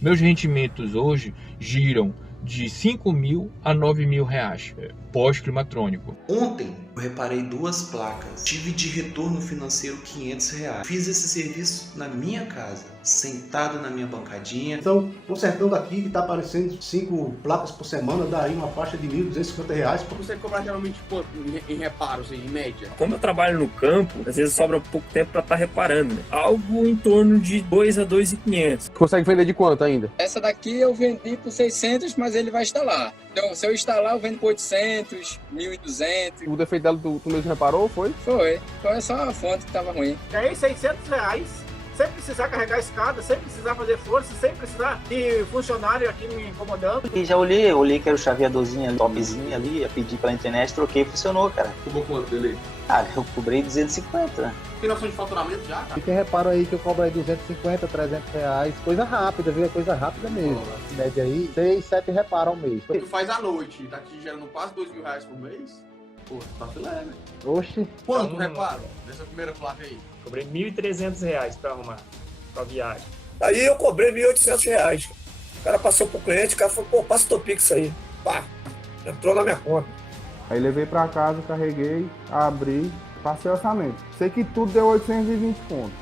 Meus rendimentos hoje giram de 5 mil a 9 mil reais pós-climatrônico. Ontem eu reparei 2 placas, tive de retorno financeiro R$ 500. Fiz esse serviço na minha casa, sentado na minha bancadinha. Então, consertando aqui, que está aparecendo 5 placas por semana, dá aí uma faixa de R$ 1.250. Você cobra geralmente quanto em reparos, em média? Como eu trabalho no campo, às vezes sobra pouco tempo para estar reparando, né? Algo em torno de 2 a 2.500. Consegue vender de quanto ainda? Essa daqui eu vendi por 600, mas ele vai instalar. Então, se eu instalar, eu vendo por 800, 1.200. O defeito dela tu mesmo reparou, foi? Foi só a fonte que tava ruim. Ganhei R$600, sem precisar carregar a escada, sem precisar fazer força, sem precisar de funcionário aqui me incomodando. E já olhei que era o chaveadorzinho, topzinho ali, ia pedir pela internet, troquei, funcionou, cara. Cobrou quanto dele? Cara, eu cobrei 250, né? Tem noção de faturamento já, cara? E tem reparo aí que eu cobro aí 250, 300 reais, coisa rápida, viu? É coisa rápida mesmo. Média aí, 6, 7 reparos ao mês. Tu faz à noite, tá te gerando quase R$2.000 por mês? Pô, tá filé, né? Oxi. Quanto reparo dessa primeira placa aí? Cobrei R$1.300 para arrumar, para viagem. Aí eu cobrei R$1.800. O cara passou pro cliente, o cara falou, pô, passa o teu Pix aí. Pá, entrou na minha conta. Aí levei pra casa, carreguei, abri, passei o orçamento. Sei que tudo deu 820 conto.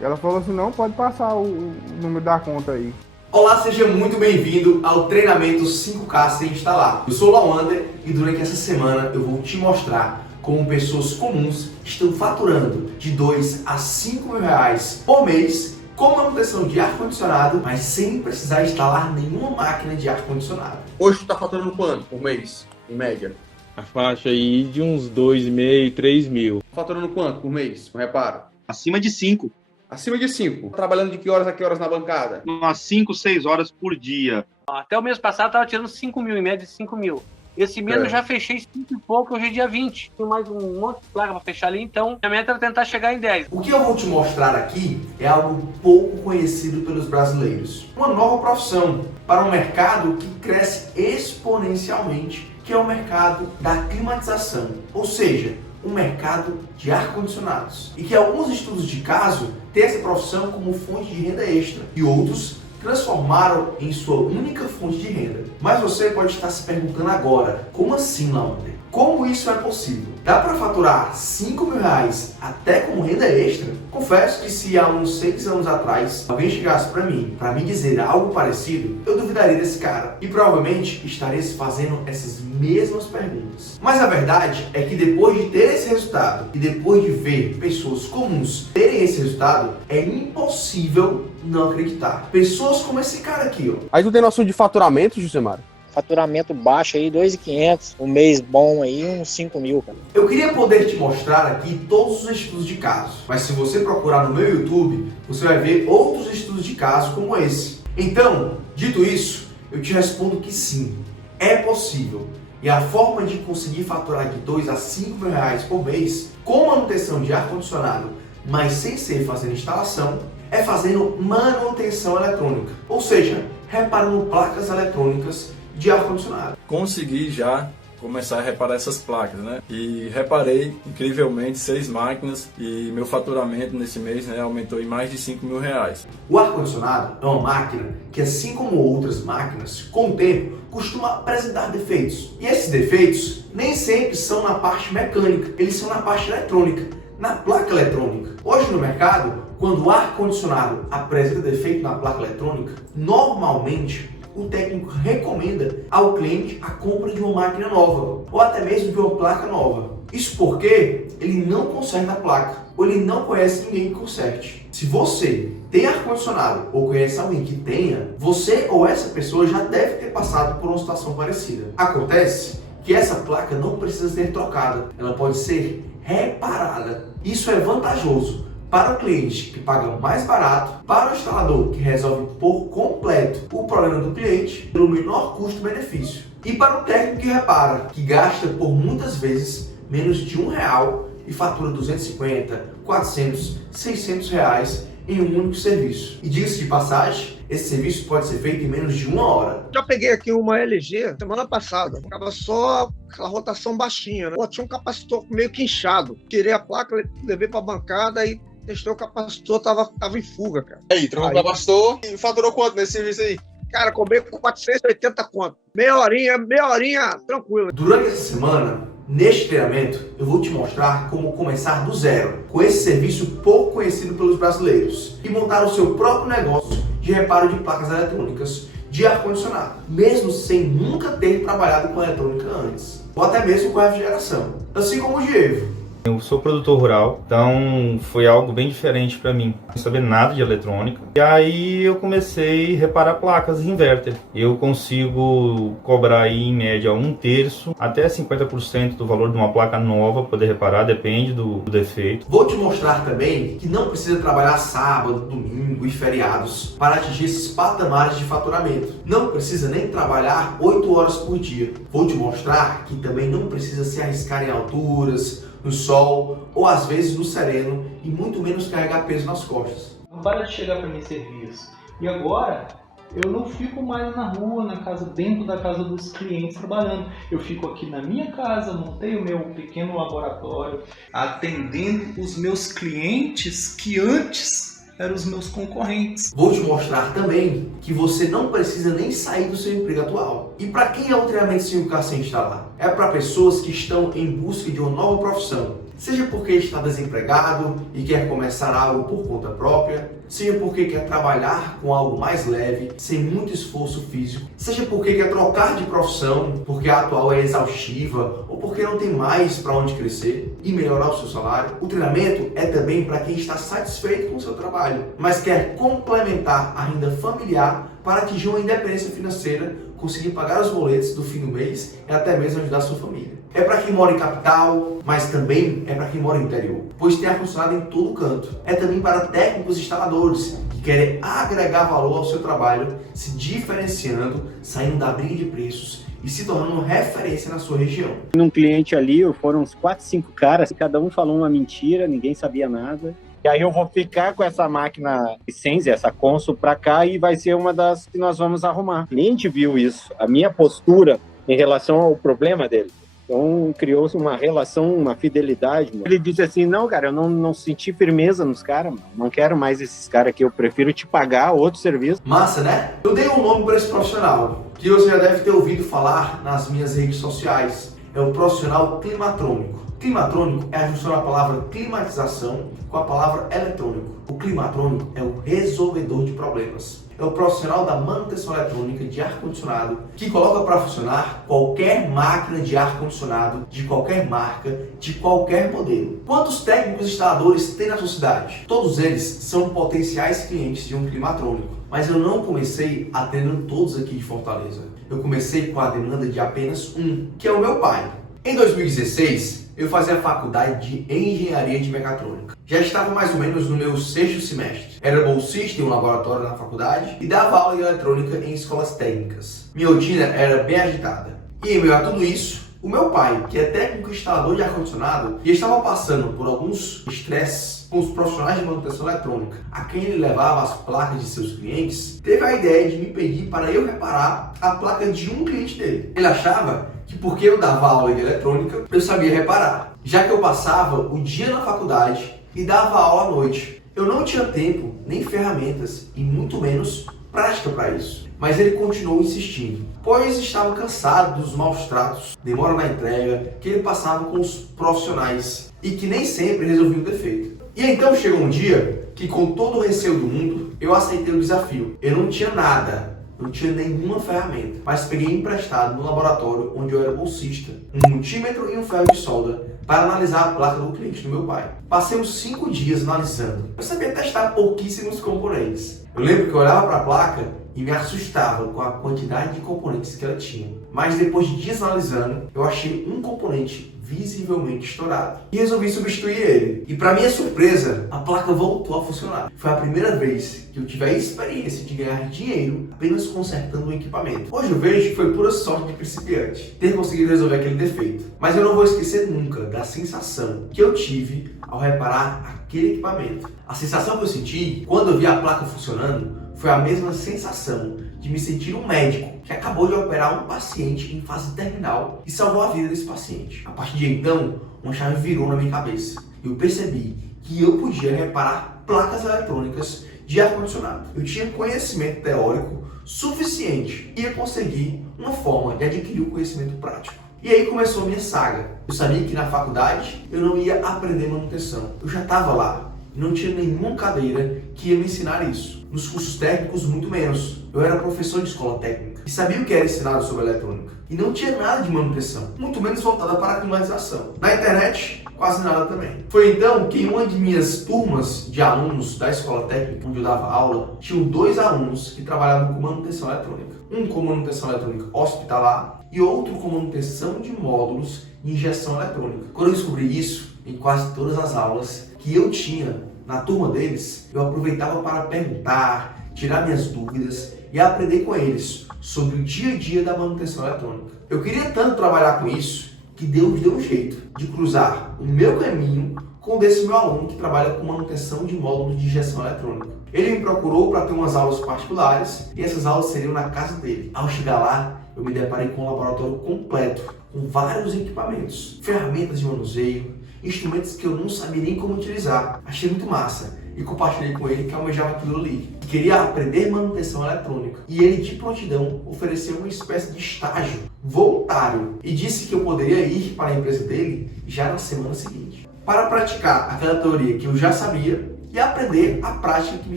Ela falou assim, não, pode passar o número da conta aí. Olá, seja muito bem-vindo ao treinamento 5K sem instalar. Eu sou o Lawander e durante essa semana eu vou te mostrar como pessoas comuns estão faturando de 2 a 5 mil reais por mês com manutenção de ar-condicionado, mas sem precisar instalar nenhuma máquina de ar-condicionado. Hoje tu tá faturando quanto por mês, em média? A faixa aí de uns 2.500, 3 mil. Faturando quanto por mês, com reparo? Acima de 5. Acima de 5. Trabalhando de que horas a que horas na bancada? Umas 5, 6 horas por dia. Até o mês passado eu tava tirando 5 mil, em média de 5 mil. Esse mês eu já fechei 5 e pouco, hoje é dia 20. Tem mais um monte de placa para fechar ali, então minha meta é tentar chegar em 10. O que eu vou te mostrar aqui é algo pouco conhecido pelos brasileiros. Uma nova profissão para um mercado que cresce exponencialmente, que é o mercado da climatização, ou seja, um mercado de ar-condicionados. E que alguns estudos de caso têm essa profissão como fonte de renda extra e outros transformaram em sua única fonte de renda. Mas você pode estar se perguntando agora, como assim, Lawander? Como isso é possível? Dá para faturar 5 mil reais até como renda extra? Confesso que se há uns 6 anos atrás alguém chegasse para mim para me dizer algo parecido, eu duvidaria desse cara e provavelmente estaria se fazendo essas mesmas perguntas. Mas a verdade é que depois de ter esse resultado e depois de ver pessoas comuns terem esse resultado, é impossível não acreditar. Pessoas como esse cara aqui, ó. Aí tu tem noção de faturamento, Josemar? Faturamento baixo aí, 2.500. Um mês bom aí, uns 5 mil, cara. Eu queria poder te mostrar aqui todos os estudos de caso, mas se você procurar no meu YouTube, você vai ver outros estudos de caso como esse. Então, dito isso, eu te respondo que sim, é possível. E a forma de conseguir faturar de 2 a 5 mil reais por mês com manutenção de ar-condicionado, mas sem ser fazendo instalação, é fazendo manutenção eletrônica, ou seja, reparando placas eletrônicas de ar-condicionado. Consegui já começar a reparar essas placas, né? E reparei incrivelmente 6 máquinas e meu faturamento nesse mês, né, aumentou em mais de 5 mil reais. O ar-condicionado é uma máquina que, assim como outras máquinas, com o tempo, costuma apresentar defeitos. E esses defeitos nem sempre são na parte mecânica, eles são na parte eletrônica, na placa eletrônica. Hoje no mercado, quando o ar-condicionado apresenta defeito na placa eletrônica, normalmente o técnico recomenda ao cliente a compra de uma máquina nova, ou até mesmo de uma placa nova. Isso porque ele não conserta a placa, ou ele não conhece ninguém que conserte. Se você tem ar-condicionado ou conhece alguém que tenha, você ou essa pessoa já deve ter passado por uma situação parecida. Acontece que essa placa não precisa ser trocada, ela pode ser reparada. Isso é vantajoso para o cliente, que paga mais barato, para o instalador, que resolve por completo o problema do cliente pelo menor custo-benefício, e para o técnico que repara, que gasta por muitas vezes menos de R$1 e fatura 250, 400, 600 reais em um único serviço. E diga-se de passagem, esse serviço pode ser feito em menos de 1 hora. Já peguei aqui uma LG semana passada, ficava só aquela rotação baixinha, né? Pô, tinha um capacitor meio que inchado. Tirei a placa, levei para a bancada e testou o capacitor, tava em fuga, cara. Aí, trocou o capacitor e faturou quanto nesse serviço aí? Cara, cobrei com 480 conto. Meia horinha, tranquilo. Durante essa semana, neste treinamento, eu vou te mostrar como começar do zero, com esse serviço pouco conhecido pelos brasileiros, e montar o seu próprio negócio de reparo de placas eletrônicas de ar-condicionado, mesmo sem nunca ter trabalhado com eletrônica antes, ou até mesmo com a refrigeração, assim como o Diego. Eu sou produtor rural, então foi algo bem diferente para mim, não sabia nada de eletrônica. E aí eu comecei a reparar placas de inverter. Eu consigo cobrar aí em média 1/3 até 50% do valor de uma placa nova, poder reparar, depende do defeito. Vou te mostrar também que não precisa trabalhar sábado, domingo e feriados para atingir esses patamares de faturamento. Não precisa nem trabalhar 8 horas por dia. Vou te mostrar que também não precisa se arriscar em alturas, no sol ou às vezes no sereno e muito menos carregar peso nas costas. Não para de chegar para mim serviço. E agora eu não fico mais na rua, na casa, dentro da casa dos clientes trabalhando. Eu fico aqui na minha casa, montei o meu pequeno laboratório, atendendo os meus clientes que antes eram os meus concorrentes. Vou te mostrar também que você não precisa nem sair do seu emprego atual. E para quem é o treinamento 5K sem instalar? É para pessoas que estão em busca de uma nova profissão. Seja porque está desempregado e quer começar algo por conta própria, seja porque quer trabalhar com algo mais leve, sem muito esforço físico, seja porque quer trocar de profissão, porque a atual é exaustiva, ou porque não tem mais para onde crescer e melhorar o seu salário. O treinamento é também para quem está satisfeito com o seu trabalho, mas quer complementar a renda familiar para atingir uma independência financeira, conseguir pagar os boletos do fim do mês e até mesmo ajudar a sua família. É para quem mora em capital, mas também é para quem mora no interior, pois tem ar-condicionado em todo canto. É também para técnicos instaladores que querem agregar valor ao seu trabalho, se diferenciando, saindo da briga de preços e se tornando referência na sua região. Num cliente ali, foram uns 4, 5 caras, cada um falou uma mentira, ninguém sabia nada. E aí eu vou ficar com essa máquina Sense, essa Consul pra cá, e vai ser uma das que nós vamos arrumar. O cliente viu isso, a minha postura em relação ao problema dele. Então criou-se uma relação, uma fidelidade. Mano. Ele disse assim, não, cara, eu não senti firmeza nos caras, não quero mais esses caras aqui, eu prefiro te pagar outro serviço. Massa, né? Eu dei um nome para esse profissional, que você já deve ter ouvido falar nas minhas redes sociais. É o profissional climatrônico. Climatrônico é a junção da palavra climatização com a palavra eletrônico. O climatrônico é o resolvedor de problemas. É o profissional da manutenção eletrônica de ar-condicionado que coloca para funcionar qualquer máquina de ar-condicionado, de qualquer marca, de qualquer modelo. Quantos técnicos instaladores tem na sua cidade? Todos eles são potenciais clientes de um climatrônico. Mas eu não comecei atendendo todos aqui de Fortaleza. Eu comecei com a demanda de apenas um, que é o meu pai. Em 2016, eu fazia a faculdade de Engenharia de Mecatrônica. Já estava mais ou menos no meu 6º semestre. Era bolsista em um laboratório na faculdade e dava aula de eletrônica em escolas técnicas. Minha rotina era bem agitada. E em meio a tudo isso, o meu pai, que é técnico instalador de ar-condicionado, e estava passando por alguns estresses com os profissionais de manutenção eletrônica, a quem ele levava as placas de seus clientes, teve a ideia de me pedir para eu reparar a placa de um cliente dele. Ele achava que porque eu dava aula de eletrônica, eu sabia reparar, já que eu passava o dia na faculdade e dava aula à noite. Eu não tinha tempo, nem ferramentas e muito menos prática para isso. Mas ele continuou insistindo, pois estava cansado dos maus tratos, demora na entrega, que ele passava com os profissionais e que nem sempre resolvia o defeito. E então chegou um dia que, com todo o receio do mundo, eu aceitei o desafio. Eu não tinha nada, não tinha nenhuma ferramenta, mas peguei emprestado no laboratório onde eu era bolsista um multímetro e um ferro de solda para analisar a placa do cliente do meu pai. Passei uns 5 dias analisando. Eu sabia testar pouquíssimos componentes. Eu lembro que eu olhava para a placa e me assustava com a quantidade de componentes que ela tinha. Mas depois de dias analisando, eu achei um componente visivelmente estourado e resolvi substituir ele. E para minha surpresa, a placa voltou a funcionar. Foi a primeira vez que eu tive a experiência de ganhar dinheiro apenas consertando um equipamento. Hoje eu vejo que foi pura sorte de principiante ter conseguido resolver aquele defeito. Mas eu não vou esquecer nunca da sensação que eu tive ao reparar aquele equipamento. A sensação que eu senti quando eu vi a placa funcionando foi a mesma sensação de me sentir um médico que acabou de operar um paciente em fase terminal e salvou a vida desse paciente. A partir de então, uma chave virou na minha cabeça. Eu percebi que eu podia reparar placas eletrônicas de ar-condicionado. Eu tinha conhecimento teórico suficiente e ia conseguir uma forma de adquirir o conhecimento prático. E aí começou a minha saga. Eu sabia que na faculdade eu não ia aprender manutenção. Eu já estava lá. Não tinha nenhuma cadeira que ia me ensinar isso. Nos cursos técnicos, muito menos. Eu era professor de escola técnica e sabia o que era ensinado sobre eletrônica. E não tinha nada de manutenção, muito menos voltada para a climatização. Na internet, quase nada também. Foi então que em uma de minhas turmas de alunos da escola técnica, onde eu dava aula, tinham 2 alunos que trabalhavam com manutenção eletrônica. Um com manutenção eletrônica hospitalar e outro com manutenção de módulos de injeção eletrônica. Quando eu descobri isso, em quase todas as aulas que eu tinha na turma deles, eu aproveitava para perguntar, tirar minhas dúvidas e aprender com eles sobre o dia a dia da manutenção eletrônica. Eu queria tanto trabalhar com isso que Deus deu um jeito de cruzar o meu caminho com o desse meu aluno que trabalha com manutenção de módulos de injeção eletrônica. Ele me procurou para ter umas aulas particulares e essas aulas seriam na casa dele. Ao chegar lá, eu me deparei com um laboratório completo, com vários equipamentos, ferramentas de manuseio, instrumentos que eu não sabia nem como utilizar. Achei muito massa e compartilhei com ele que almejava aquilo ali. Queria aprender manutenção eletrônica. E ele, de prontidão, ofereceu uma espécie de estágio voluntário e disse que eu poderia ir para a empresa dele já na semana seguinte, para praticar aquela teoria que eu já sabia e aprender a prática que me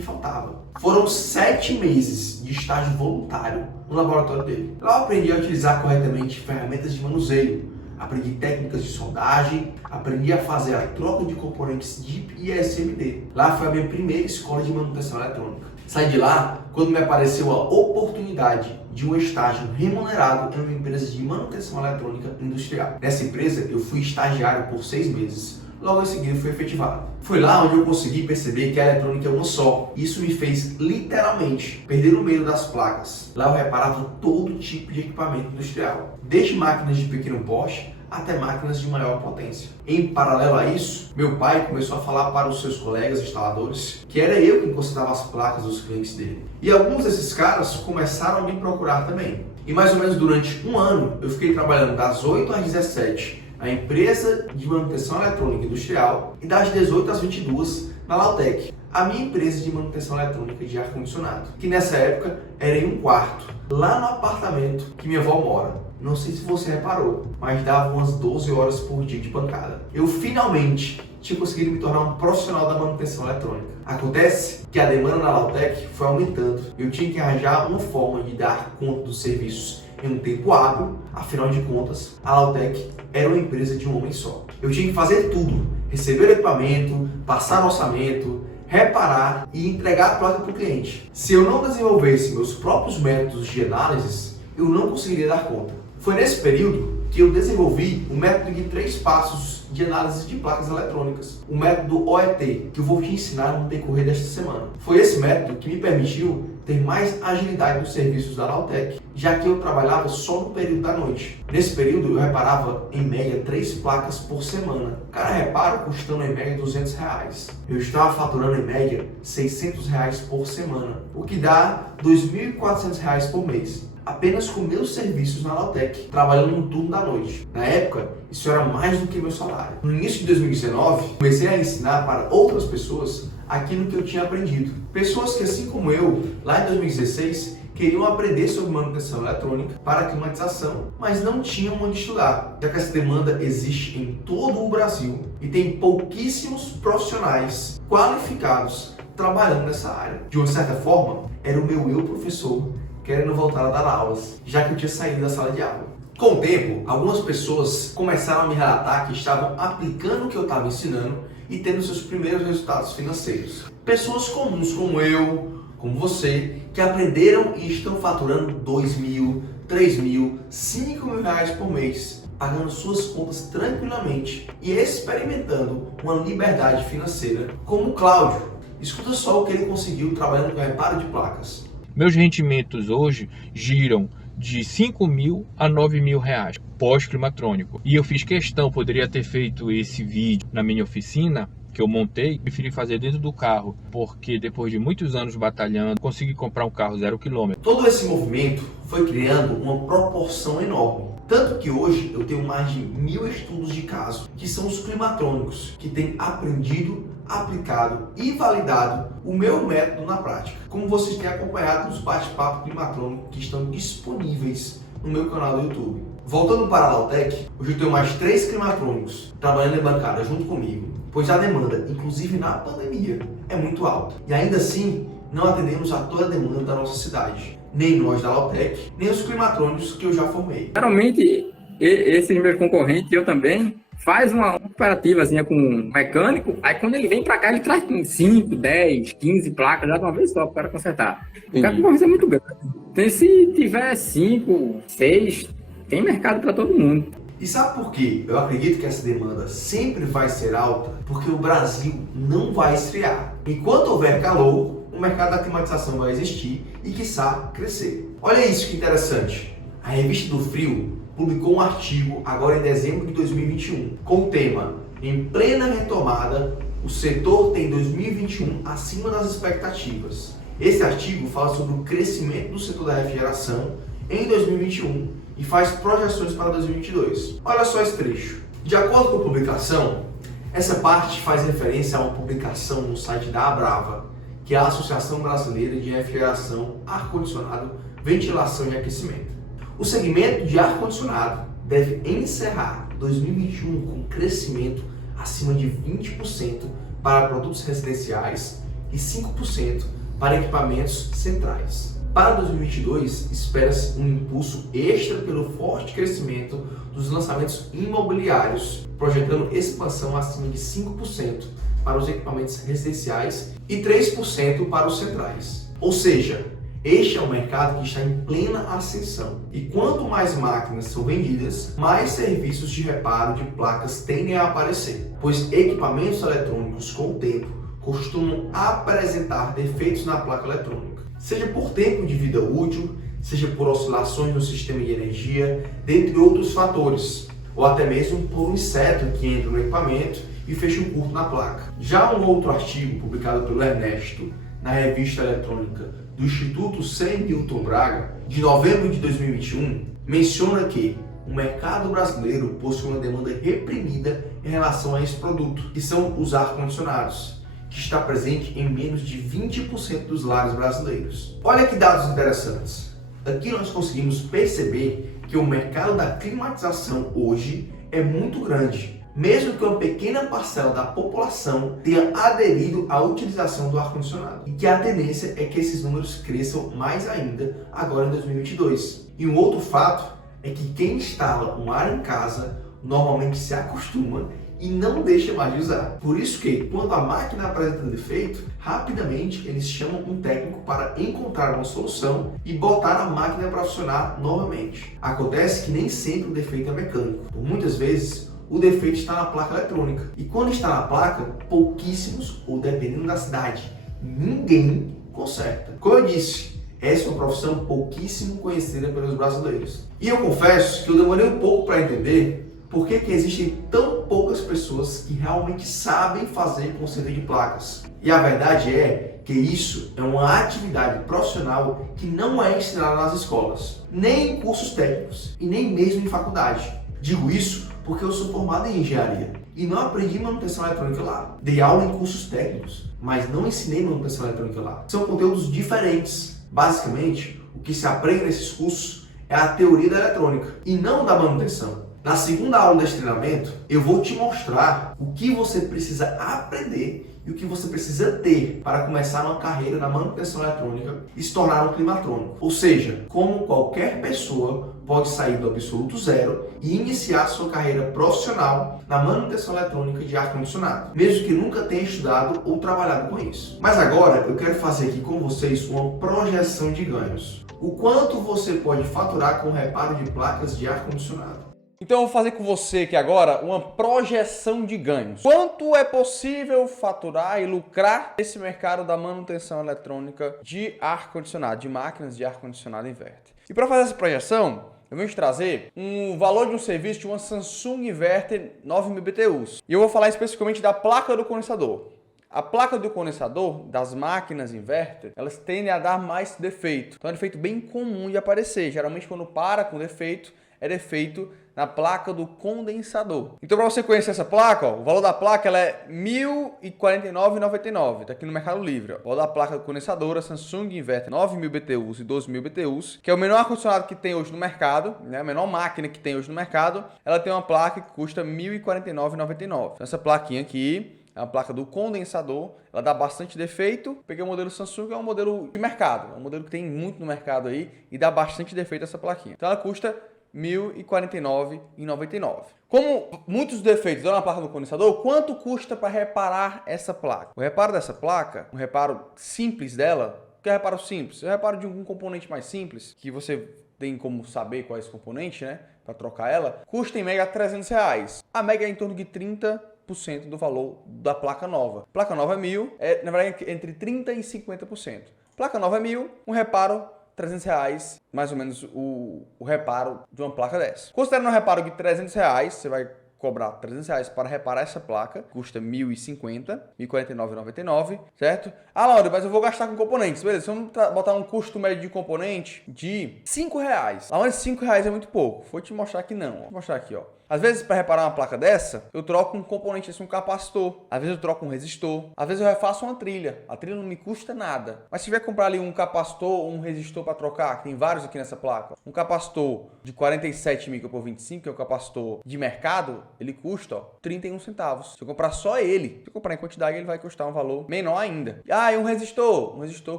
faltava. Foram 7 meses de estágio voluntário no laboratório dele. Lá eu aprendi a utilizar corretamente ferramentas de manuseio, aprendi técnicas de soldagem, aprendi a fazer a troca de componentes DIP e SMD. Lá foi a minha primeira escola de manutenção eletrônica. Saí de lá quando me apareceu a oportunidade de um estágio remunerado em uma empresa de manutenção eletrônica industrial. Nessa empresa eu fui estagiário por 6 meses. Logo em seguida fui efetivado. Foi lá onde eu consegui perceber que a eletrônica é uma só. Isso me fez literalmente perder o medo das placas. Lá eu reparava todo tipo de equipamento industrial, desde máquinas de pequeno porte até máquinas de maior potência. Em paralelo a isso, meu pai começou a falar para os seus colegas instaladores que era eu quem consertava as placas dos clientes dele. E alguns desses caras começaram a me procurar também. E mais ou menos durante um ano eu fiquei trabalhando das 8 às 17 a empresa de manutenção eletrônica industrial e das 18 às 22 na Lautec, a minha empresa de manutenção eletrônica de ar-condicionado, que nessa época era em um quarto, lá no apartamento que minha avó mora. Não sei se você reparou, mas dava umas 12 horas por dia de pancada. Eu finalmente tinha conseguido me tornar um profissional da manutenção eletrônica. Acontece que a demanda na Lautec foi aumentando. Eu tinha que arranjar uma forma de dar conta dos serviços em um tempo hábil, afinal de contas, a Lautec era uma empresa de um homem só. Eu tinha que fazer tudo, receber o equipamento, passar o orçamento, reparar e entregar a placa para o cliente. Se eu não desenvolvesse meus próprios métodos de análise, eu não conseguiria dar conta. Foi nesse período que eu desenvolvi o método de 3 passos de análise de placas eletrônicas, o método OET, que eu vou te ensinar no decorrer desta semana. Foi esse método que me permitiu ter mais agilidade nos serviços da Lautec, já que eu trabalhava só no período da noite. Nesse período eu reparava em média 3 placas por semana. Cada reparo custando em média R$200. Eu estava faturando em média R$600 por semana, o que dá R$2.400 por mês, apenas com meus serviços na Lautec, trabalhando no turno da noite. Na época, isso era mais do que meu salário. No início de 2019, comecei a ensinar para outras pessoas aquilo que eu tinha aprendido. Pessoas que, assim como eu, lá em 2016, queriam aprender sobre manutenção eletrônica para climatização, mas não tinham onde estudar, já que essa demanda existe em todo o Brasil e tem pouquíssimos profissionais qualificados trabalhando nessa área. De uma certa forma, era o meu eu professor querendo voltar a dar aulas, já que eu tinha saído da sala de aula. Com o tempo, algumas pessoas começaram a me relatar que estavam aplicando o que eu estava ensinando e tendo seus primeiros resultados financeiros. Pessoas comuns como eu, como você, que aprenderam e estão faturando R$2.000, R$3.000, R$5.000 por mês, pagando suas contas tranquilamente e experimentando uma liberdade financeira, como o Cláudio. Escuta só o que ele conseguiu trabalhando com reparo de placas. Meus rendimentos hoje giram de R$5.000 a R$9.000 pós-climatrônico. E eu fiz questão, poderia ter feito esse vídeo na minha oficina, que eu montei, preferi fazer dentro do carro, porque depois de muitos anos batalhando, consegui comprar um carro 0 km. Todo esse movimento foi criando uma proporção enorme. Tanto que hoje eu tenho mais de 1000 estudos de caso, que são os climatrônicos, que têm aprendido aplicado e validado o meu método na prática, como vocês têm acompanhado nos bate-papos climatrônicos que estão disponíveis no meu canal do YouTube. Voltando para a Lautec, hoje eu tenho mais 3 climatrônicos trabalhando em bancada junto comigo, pois a demanda, inclusive na pandemia, é muito alta. E ainda assim, não atendemos a toda a demanda da nossa cidade, nem nós da Lautec, nem os climatrônicos que eu já formei. Geralmente, esses meus concorrentes, eu também, faz uma cooperativa com um mecânico, aí quando ele vem pra cá, ele traz 5, 10, 15 placas já de uma vez só para consertar. A concorrência é muito grande. Então, se tiver 5, 6, tem mercado para todo mundo. E sabe por quê? Eu acredito que essa demanda sempre vai ser alta, porque o Brasil não vai esfriar. Enquanto houver calor, o mercado da climatização vai existir e, quiçá, crescer. Olha isso que interessante. A Revista do Frio publicou um artigo agora em dezembro de 2021 com o tema "Em plena retomada, o setor tem 2021 acima das expectativas". Esse artigo fala sobre o crescimento do setor da refrigeração em 2021 e faz projeções para 2022. Olha só esse trecho. De acordo com a publicação, essa parte faz referência a uma publicação no site da Abrava, que é a Associação Brasileira de Refrigeração, Ar-Condicionado, Ventilação e Aquecimento. O segmento de ar-condicionado deve encerrar 2021 com crescimento acima de 20% para produtos residenciais e 5% para equipamentos centrais. Para 2022, espera-se um impulso extra pelo forte crescimento dos lançamentos imobiliários, projetando expansão acima de 5% para os equipamentos residenciais e 3% para os centrais. Ou seja, este é um mercado que está em plena ascensão. E quanto mais máquinas são vendidas, mais serviços de reparo de placas tendem a aparecer, pois equipamentos eletrônicos com o tempo costumam apresentar defeitos na placa eletrônica, seja por tempo de vida útil, seja por oscilações no sistema de energia, dentre outros fatores, ou até mesmo por um inseto que entra no equipamento e fecha um curto na placa. Já um outro artigo publicado pelo Ernesto na revista eletrônica do Instituto C. Newton Braga, de novembro de 2021, menciona que o mercado brasileiro possui uma demanda reprimida em relação a esse produto, que são os ar-condicionados, que está presente em menos de 20% dos lares brasileiros. Olha que dados interessantes. Aqui nós conseguimos perceber que o mercado da climatização hoje é muito grande, mesmo que uma pequena parcela da população tenha aderido à utilização do ar-condicionado. E que a tendência é que esses números cresçam mais ainda agora em 2022. E um outro fato é que quem instala um ar em casa normalmente se acostuma e não deixa mais de usar. Por isso que, quando a máquina apresenta defeito, rapidamente eles chamam um técnico para encontrar uma solução e botar a máquina para funcionar novamente. Acontece que nem sempre o defeito é mecânico. Por muitas vezes, o defeito está na placa eletrônica. E quando está na placa, pouquíssimos, ou dependendo da cidade, ninguém conserta. Como eu disse, essa é uma profissão pouquíssimo conhecida pelos brasileiros. E eu confesso que eu demorei um pouco para entender por que existem tão poucas pessoas que realmente sabem fazer conserto de placas. E a verdade é que isso é uma atividade profissional que não é ensinada nas escolas, nem em cursos técnicos e nem mesmo em faculdade. Digo isso porque eu sou formado em engenharia e não aprendi manutenção eletrônica lá. Dei aula em cursos técnicos, mas não ensinei manutenção eletrônica lá. São conteúdos diferentes. Basicamente, o que se aprende nesses cursos é a teoria da eletrônica e não da manutenção. Na segunda aula deste treinamento, eu vou te mostrar o que você precisa aprender e o que você precisa ter para começar uma carreira na manutenção eletrônica e se tornar um climatrônico. Ou seja, como qualquer pessoa pode sair do absoluto zero e iniciar sua carreira profissional na manutenção eletrônica de ar-condicionado, mesmo que nunca tenha estudado ou trabalhado com isso. Mas agora eu quero fazer aqui com vocês uma projeção de ganhos. O quanto você pode faturar com o reparo de placas de ar-condicionado. Então eu vou fazer com você aqui agora uma projeção de ganhos. Quanto é possível faturar e lucrar nesse mercado da manutenção eletrônica de ar-condicionado, de máquinas de ar-condicionado inverter? E para fazer essa projeção, eu vou te trazer um valor de um serviço de uma Samsung Inverter 9000 BTUs. E eu vou falar especificamente da placa do condensador. A placa do condensador das máquinas inverter, elas tendem a dar mais defeito. Então é um defeito bem comum de aparecer. Geralmente quando para com defeito, é defeito na placa do condensador. Então, para você conhecer essa placa, ó, o valor da placa ela é R$ 1.049,99. Está aqui no Mercado Livre. Ó. O valor da placa condensadora Samsung Inverter 9.000 BTUs e 12.000 BTUs, que é o menor ar-condicionado que tem hoje no mercado, né? A menor máquina que tem hoje no mercado. Ela tem uma placa que custa R$ 1.049,99. Então, essa plaquinha aqui é uma placa do condensador, ela dá bastante defeito. Peguei o modelo Samsung, é um modelo de mercado, é um modelo que tem muito no mercado aí e dá bastante defeito essa plaquinha. Então ela custa R$ 1.049,99. Como muitos defeitos dão na placa do condensador, quanto custa para reparar essa placa? O reparo dessa placa, o reparo simples dela, o que é reparo simples? É o reparo de um componente mais simples, que você tem como saber qual é esse componente, né? Para trocar ela, custa em média R$ 300. A média é em torno de 30% do valor da placa nova. Placa nova é 1.000, na verdade entre 30% e 50%. Placa nova é 1.000, um reparo R$ 300, mais ou menos o reparo de uma placa dessa. Considerando um reparo de R$ 300, você vai cobrar R$ 300 para reparar essa placa, custa R$ 1.050, R$ 1.049,99, certo? Ah, Laura, mas eu vou gastar com componentes, beleza? Vamos botar um custo médio de componente de R$ 5. Ah, mas R$ 5 é muito pouco. Vou te mostrar que não. Vou mostrar aqui, ó. Às vezes, para reparar uma placa dessa, eu troco um componente desse, um capacitor. Às vezes eu troco um resistor. Às vezes eu refaço uma trilha. A trilha não me custa nada. Mas se tiver que comprar ali um capacitor ou um resistor para trocar, que tem vários aqui nessa placa. Um capacitor de 47 micro por 25, que é o capacitor de mercado, ele custa, ó, 31 centavos. Se eu comprar só ele, se eu comprar em quantidade, ele vai custar um valor menor ainda. Ah, e um resistor? Um resistor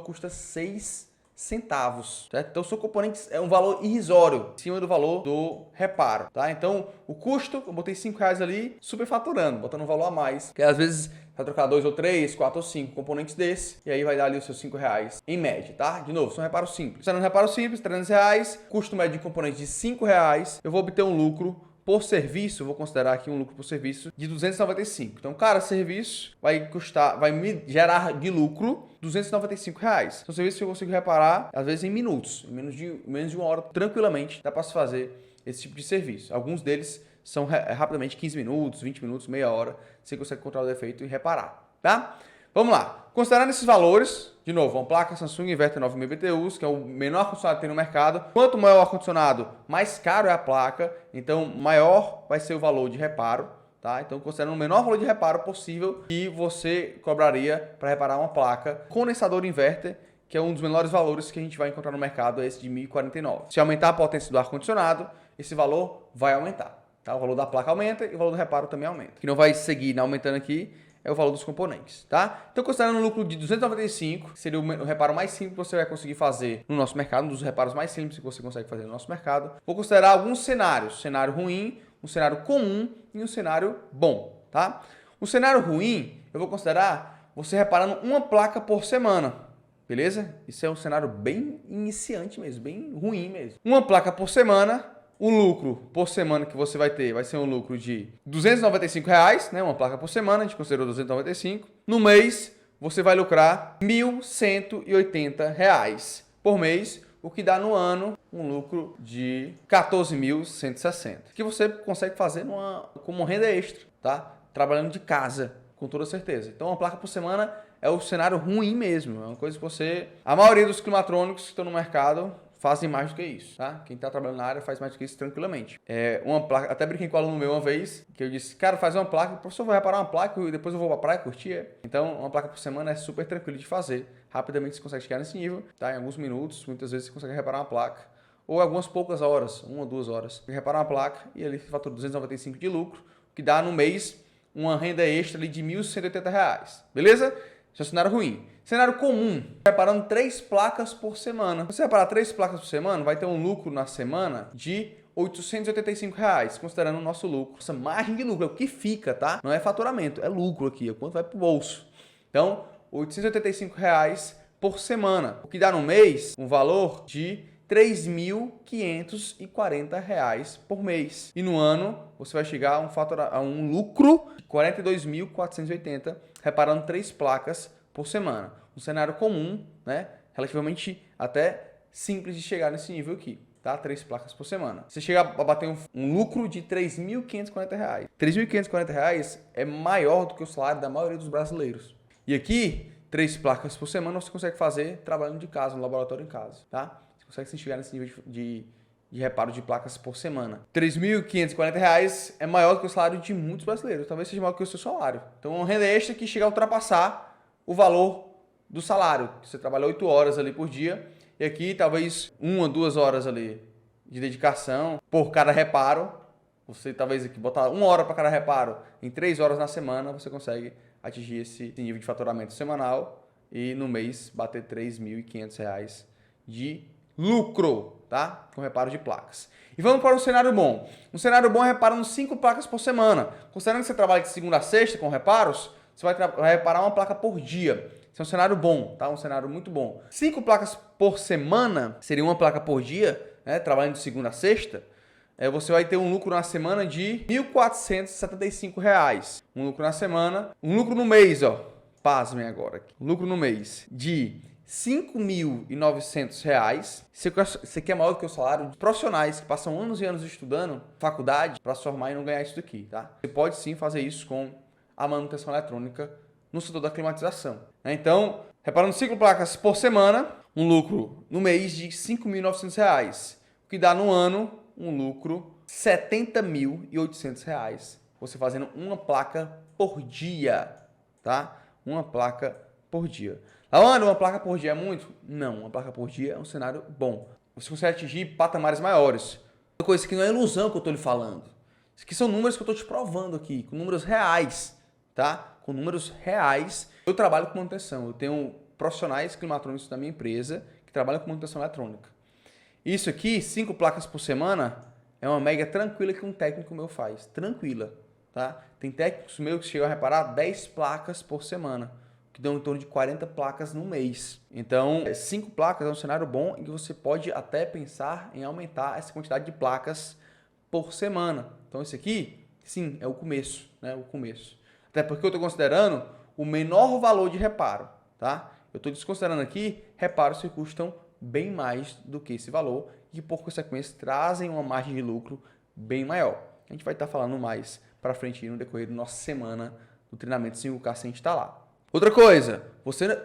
custa 6 centavos, certo? Então são componentes, é um valor irrisório em cima do valor do reparo, tá? Então o custo, eu botei R$ 5 ali, superfaturando, botando um valor a mais, que às vezes vai trocar 2 ou 3, 4 ou 5 componentes desse, e aí vai dar ali os seus R$ 5 em média, tá? De novo, são reparos simples. Sendo um reparo simples, R$ 300, custo médio de componente de R$ 5, eu vou obter um lucro por serviço, vou considerar aqui um lucro por serviço de 295. Então, cada serviço vai me gerar de lucro R$ 295. São serviços que eu consigo reparar, às vezes, em minutos, em menos de uma hora, tranquilamente, dá para se fazer esse tipo de serviço. Alguns deles são rapidamente 15 minutos, 20 minutos, meia hora, você consegue encontrar o defeito e reparar, tá? Vamos lá. Considerando esses valores, de novo, uma placa Samsung Inverter 9.000 BTUs, que é o menor ar-condicionado que tem no mercado. Quanto maior o ar-condicionado, mais caro é a placa, então maior vai ser o valor de reparo, tá? Então, considerando o menor valor de reparo possível que você cobraria para reparar uma placa condensador inverter, que é um dos menores valores que a gente vai encontrar no mercado, é esse de 1.049. Se aumentar a potência do ar-condicionado, esse valor vai aumentar, tá? O valor da placa aumenta e o valor do reparo também aumenta. O que não vai seguir aumentando aqui é o valor dos componentes, tá? Então, considerando um lucro de 295, seria o reparo mais simples que você vai conseguir fazer no nosso mercado, um dos reparos mais simples que você consegue fazer no nosso mercado. Vou considerar alguns cenários, cenário ruim, um cenário comum e um cenário bom, tá? O cenário ruim, eu vou considerar você reparando uma placa por semana, beleza? Isso é um cenário bem iniciante mesmo, bem ruim mesmo. Uma placa por semana. O lucro por semana que você vai ter vai ser um lucro de R$ 295, né? Uma placa por semana, a gente considerou 295. No mês, você vai lucrar R$ 1.180 por mês, o que dá no ano um lucro de R$ 14.160, que você consegue fazer como renda extra, tá? Trabalhando de casa, com toda certeza. Então, uma placa por semana é o cenário ruim mesmo, é uma coisa que você... A maioria dos climatrônicos que estão no mercado fazem mais do que isso, tá? Quem tá trabalhando na área faz mais do que isso tranquilamente. Uma placa, até brinquei com um aluno meu uma vez, que eu disse, cara, faz uma placa, o professor vai reparar uma placa e depois eu vou pra praia curtir. Então, uma placa por semana é super tranquilo de fazer. Rapidamente você consegue chegar nesse nível, tá? Em alguns minutos, muitas vezes você consegue reparar uma placa. Ou algumas poucas horas, 1 ou 2 horas. Você reparar uma placa e ele fatura 295 de lucro, que dá no mês uma renda extra ali de R$ 1.180, beleza? Isso é um cenário ruim. Cenário comum, reparando 3 placas por semana. Se você reparar 3 placas por semana, vai ter um lucro na semana de R$ 885, considerando o nosso lucro. Essa margem de lucro é o que fica, tá? Não é faturamento, é lucro aqui, é quanto vai pro bolso. Então, R$ 885 por semana, o que dá no mês um valor de R$ 3.540 por mês. E no ano, você vai chegar a um lucro de R$ 42.480, reparando 3 placas por semana. Um cenário comum, né? Relativamente até simples de chegar nesse nível aqui, tá? 3 placas por semana. Você chega a bater um lucro de R$ 3.540. R$ 3.540 é maior do que o salário da maioria dos brasileiros. E aqui, 3 placas por semana você consegue fazer trabalhando de casa, no laboratório em casa, tá? Você consegue chegar nesse nível de reparo de placas por semana. R$ 3.540 é maior do que o salário de muitos brasileiros, talvez seja maior que o seu salário. Então, uma renda extra que chega a ultrapassar o valor do salário. Você trabalha 8 horas ali por dia e aqui talvez 1 ou 2 horas ali de dedicação por cada reparo. Você talvez aqui botar 1 hora para cada reparo em 3 horas na semana, você consegue atingir esse nível de faturamento semanal e no mês bater R$ 3.500 de lucro, tá? Com reparo de placas. E vamos para um cenário bom. Um cenário bom é reparando 5 placas por semana. Considerando que você trabalha de segunda a sexta com reparos, você vai reparar uma placa por dia. Esse é um cenário bom, tá? Um cenário muito bom. 5 placas por semana, seria uma placa por dia, né? Trabalhando de segunda a sexta, você vai ter um lucro na semana de R$ 1.475. Um lucro na semana, um lucro no mês, ó. Pasmem agora. Um lucro no mês de R$ 5.900. Isso aqui é maior do que o salário de profissionais que passam anos e anos estudando faculdade para se formar e não ganhar isso daqui, tá? Você pode sim fazer isso com a manutenção eletrônica no setor da climatização. Então, reparando 5 placas por semana, um lucro no mês de R$ 5.900, o que dá no ano um lucro de R$ 70.800. Você fazendo uma placa por dia, tá? Uma placa por dia. Lawana, uma placa por dia é muito? Não, uma placa por dia é um cenário bom. Você consegue atingir patamares maiores. Uma coisa que não é ilusão que eu estou lhe falando. Isso aqui são números que eu estou te provando aqui, com números reais, tá? Com números reais. Eu trabalho com manutenção. Eu tenho profissionais climatrônicos da minha empresa que trabalham com manutenção eletrônica. Isso aqui, 5 placas por semana, é uma média tranquila que um técnico meu faz. Tranquila, tá? Tem técnicos meus que chegam a reparar 10 placas por semana, que dão em torno de 40 placas no mês. Então, 5 placas é um cenário bom em que você pode até pensar em aumentar essa quantidade de placas por semana. Então, esse aqui, sim, é o começo, né? O começo. Até porque eu estou considerando o menor valor de reparo, tá? Eu estou desconsiderando aqui reparos que custam bem mais do que esse valor e, por consequência, trazem uma margem de lucro bem maior. A gente vai estar falando mais para frente no decorrer da nossa semana do treinamento 5K sem instalar. Outra coisa,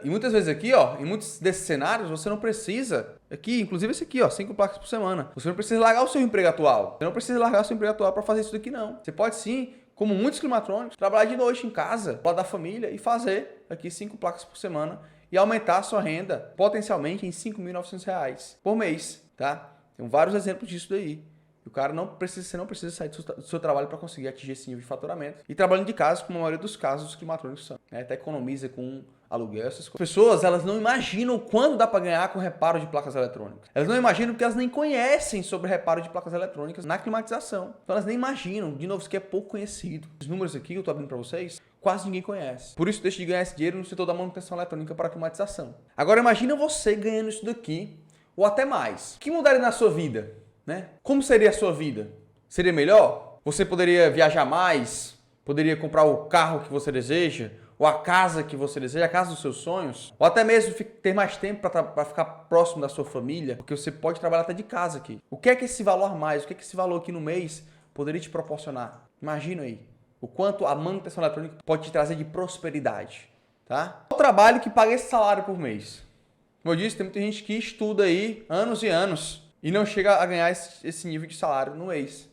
e muitas vezes aqui, ó, em muitos desses cenários, você não precisa, aqui, inclusive esse aqui, ó, 5 placas por semana, você não precisa largar o seu emprego atual. Você não precisa largar o seu emprego atual para fazer isso daqui, não. Você pode sim, como muitos climatrônicos, trabalhar de noite em casa, lá da família e fazer aqui 5 placas por semana e aumentar a sua renda potencialmente em R$ 5.900 por mês, tá? Tem vários exemplos disso daí. E o cara você não precisa sair do seu trabalho para conseguir atingir esse nível de faturamento. E trabalhando de casa, como a maioria dos casos, os climatrônicos são. Né? Até economiza com aluguel, essas coisas. As pessoas, elas não imaginam quanto dá para ganhar com reparo de placas eletrônicas. Elas não imaginam porque elas nem conhecem sobre reparo de placas eletrônicas na climatização. Então elas nem imaginam. De novo, isso aqui é pouco conhecido. Os números aqui que eu estou abrindo para vocês, quase ninguém conhece. Por isso, deixa de ganhar esse dinheiro no setor da manutenção eletrônica para a climatização. Agora, imagina você ganhando isso daqui, ou até mais. O que mudaria na sua vida? Né? Como seria a sua vida? Seria melhor? Você poderia viajar mais? Poderia comprar o carro que você deseja? Ou a casa que você deseja? A casa dos seus sonhos? Ou até mesmo ter mais tempo para ficar próximo da sua família? Porque você pode trabalhar até de casa aqui. O que é que esse valor a mais? O que é que esse valor aqui no mês poderia te proporcionar? Imagina aí. O quanto a manutenção eletrônica pode te trazer de prosperidade. Tá? O trabalho que paga esse salário por mês. Como eu disse, tem muita gente que estuda aí anos e anos e não chega a ganhar esse nível de salário no mês.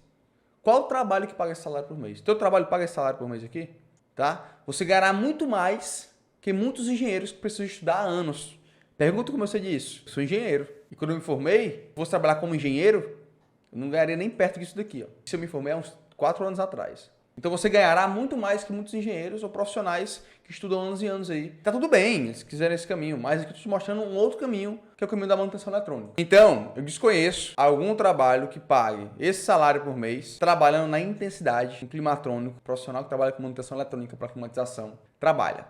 Qual o trabalho que paga esse salário por mês? Teu trabalho paga esse salário por mês aqui? Tá? Você ganhará muito mais que muitos engenheiros que precisam estudar há anos. Pergunta como eu sei disso. Eu sou engenheiro. E quando eu me formei, fosse trabalhar como engenheiro, eu não ganharia nem perto disso daqui. Ó. Se eu me formei há uns 4 anos atrás. Então você ganhará muito mais que muitos engenheiros ou profissionais que estudam anos e anos aí. Tá tudo bem, se quiserem esse caminho, mas aqui eu estou te mostrando um outro caminho, que é o caminho da manutenção eletrônica. Então, eu desconheço algum trabalho que pague esse salário por mês, trabalhando na intensidade, um climatrônico, profissional que trabalha com manutenção eletrônica para climatização, trabalha.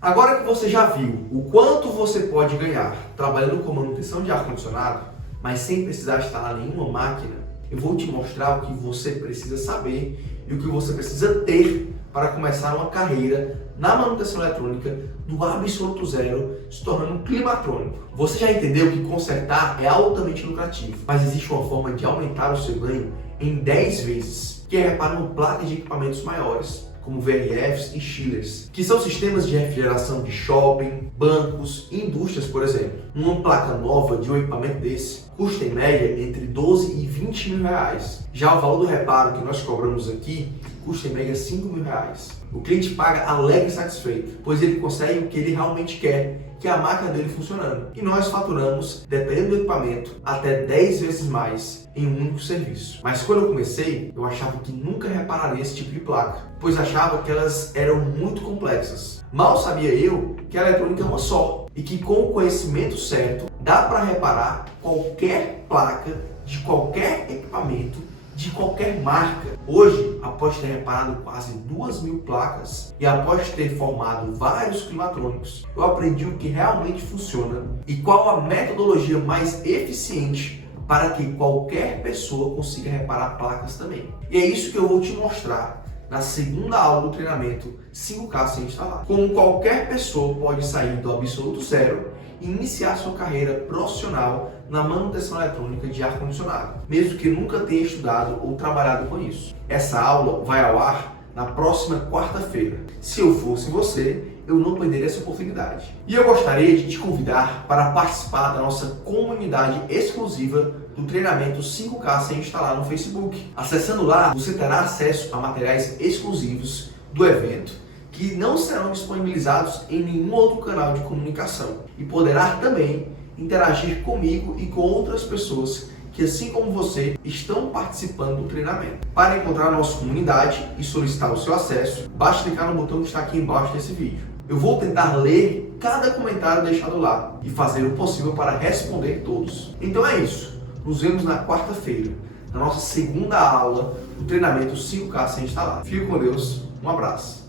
Agora que você já viu o quanto você pode ganhar trabalhando com manutenção de ar-condicionado, mas sem precisar instalar nenhuma máquina, eu vou te mostrar o que você precisa saber e o que você precisa ter para começar uma carreira na manutenção eletrônica do absoluto zero, se tornando um climatrônico. Você já entendeu que consertar é altamente lucrativo, mas existe uma forma de aumentar o seu ganho em 10 vezes, que é reparando placas de equipamentos maiores. como VRFs e chillers, que são sistemas de refrigeração de shopping, bancos e indústrias, por exemplo. Uma placa nova de um equipamento desse custa em média entre 12 e 20 mil reais. Já o valor do reparo que nós cobramos aqui custa em média 5 mil reais. O cliente paga alegre e satisfeito, pois ele consegue o que ele realmente quer, que é a máquina dele funcionando. E nós faturamos, dependendo do equipamento, até 10 vezes mais em um único serviço. Mas quando eu comecei, eu achava que nunca repararia esse tipo de placa, pois achava que elas eram muito complexas. Mal sabia eu que a eletrônica é uma só, e que com o conhecimento certo, dá para reparar qualquer placa de qualquer equipamento, de qualquer marca. Hoje, após ter reparado quase 2.000 placas e após ter formado vários climatrônicos, eu aprendi o que realmente funciona e qual a metodologia mais eficiente para que qualquer pessoa consiga reparar placas também. E é isso que eu vou te mostrar na segunda aula do treinamento 5K sem instalar. Como qualquer pessoa pode sair do absoluto zero e iniciar sua carreira profissional na manutenção eletrônica de ar-condicionado, mesmo que nunca tenha estudado ou trabalhado com isso. Essa aula vai ao ar na próxima quarta-feira. Se eu fosse você, eu não perderia essa oportunidade. E eu gostaria de te convidar para participar da nossa comunidade exclusiva do treinamento 5K sem instalar no Facebook. Acessando lá, você terá acesso a materiais exclusivos do evento que não serão disponibilizados em nenhum outro canal de comunicação e poderá também interagir comigo e com outras pessoas que, assim como você, estão participando do treinamento. Para encontrar a nossa comunidade e solicitar o seu acesso, basta clicar no botão que está aqui embaixo desse vídeo. Eu vou tentar ler cada comentário deixado lá e fazer o possível para responder todos. Então é isso. Nos vemos na quarta-feira, na nossa segunda aula do treinamento 5K sem instalar. Fique com Deus. Um abraço.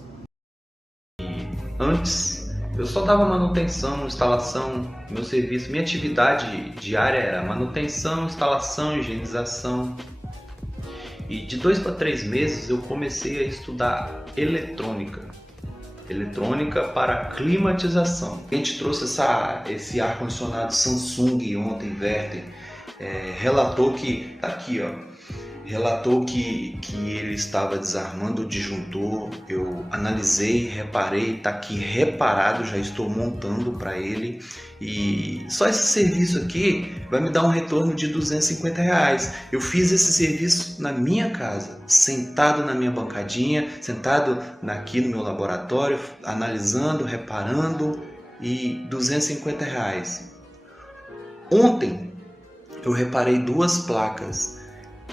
Antes, eu só dava manutenção, instalação, meu serviço, minha atividade diária era manutenção, instalação, higienização. E de 2 para 3 meses eu comecei a estudar eletrônica. Eletrônica para climatização. A gente trouxe esse ar-condicionado Samsung ontem, Verter, relatou que, tá aqui ó, relatou que ele estava desarmando o disjuntor. Eu analisei, reparei, está aqui reparado, já estou montando para ele. E só esse serviço aqui vai me dar um retorno de R$250. Eu fiz esse serviço na minha casa, sentado na minha bancadinha, sentado aqui no meu laboratório, analisando, reparando, e R$250. Ontem eu reparei 2 placas.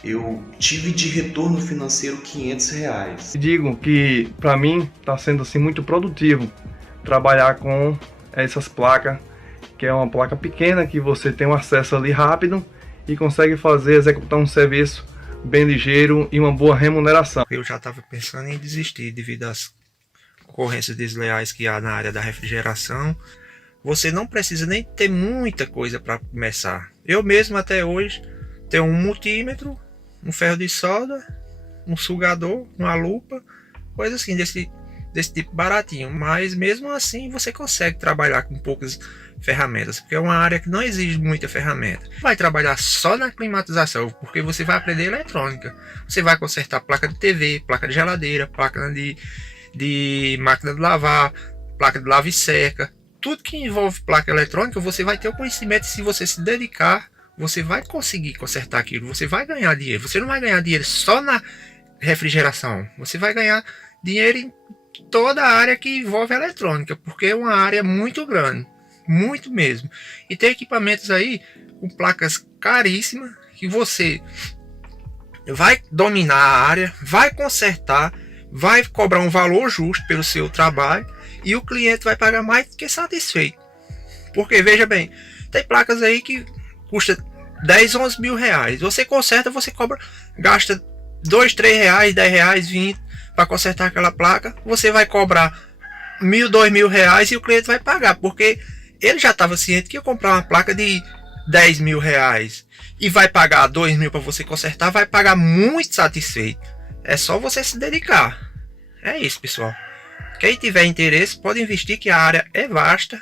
Eu tive de retorno financeiro R$500. Digo que para mim está sendo assim muito produtivo trabalhar com essas placas, que é uma placa pequena que você tem um acesso ali rápido e consegue executar um serviço bem ligeiro e uma boa remuneração. Eu já estava pensando em desistir devido às concorrências desleais que há na área da refrigeração. Você não precisa nem ter muita coisa para começar. Eu mesmo até hoje tenho um multímetro, um ferro de solda, um sugador, uma lupa, coisa assim desse tipo baratinho. Mas mesmo assim você consegue trabalhar com poucas ferramentas, porque é uma área que não exige muita ferramenta. Vai trabalhar só na climatização, porque você vai aprender eletrônica. Você vai consertar placa de TV, placa de geladeira, placa de máquina de lavar, placa de lava e seca. Tudo que envolve placa eletrônica você vai ter o conhecimento. Se você se dedicar, você vai conseguir consertar aquilo, você vai ganhar dinheiro. Você não vai ganhar dinheiro só na refrigeração, você vai ganhar dinheiro em toda a área que envolve a eletrônica, porque é uma área muito grande, muito mesmo. E tem equipamentos aí com placas caríssimas que você vai dominar a área, vai consertar, vai cobrar um valor justo pelo seu trabalho e o cliente vai pagar mais do que satisfeito. Porque veja bem, tem placas aí que custa 10, 11 mil reais. Você conserta, você cobra, gasta 2, 3 reais, 10 reais, 20 para consertar aquela placa. Você vai cobrar 1.000, 2.000 reais e o cliente vai pagar, porque ele já estava ciente que ia comprar uma placa de 10 mil reais e vai pagar 2 mil para você consertar, vai pagar muito satisfeito. É só você se dedicar. É isso, pessoal. Quem tiver interesse pode investir, que a área é vasta.